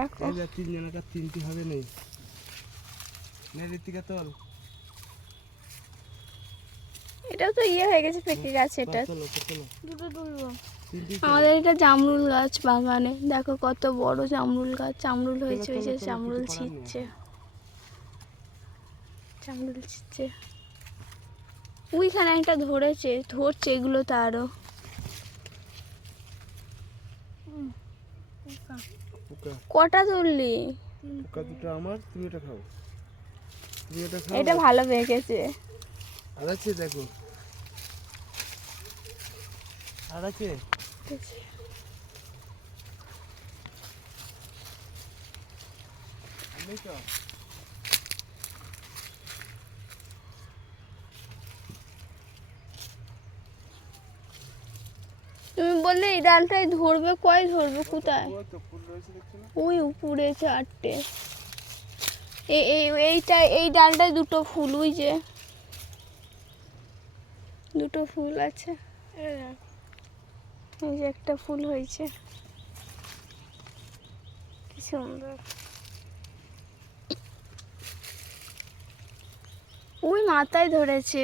দেখো এই যে তিন জনকার তিনটি হবে নেই নে ঋতিকা তোল এটা তো ইয়ে হয়ে গেছে পেকে গেছে এটা চলো চলো দুটো তুলবো তিনটি আমাদের এটা জামরুল গাছ বাগানে দেখো কত বড় জামরুল গাছ জামরুল হয়েছে ওই যে জামরুল ছিঁড়ছে জামরুল ছিঁড়ছে ওইখানে একটা ধরছে এগুলো তো আরো কটা তুললি পোকা দুটো আমার তুমি এটা খাও তুমি এটা খাও এটা ভালো পেকেছে আর আছে দেখো আর আছে আমি তো তুমি বললে এই ডালটাই ধরবে কয় ধরবে কোথায় ওই তো ফুল রয়েছে দেখছো না ওই উপরে চারটে এই ডালটায় দুটো ফুল ওই যে দুটো ফুল আছে এই যে একটা ফুল হয়েছে কি সুন্দর ওই মাথায় ধরেছে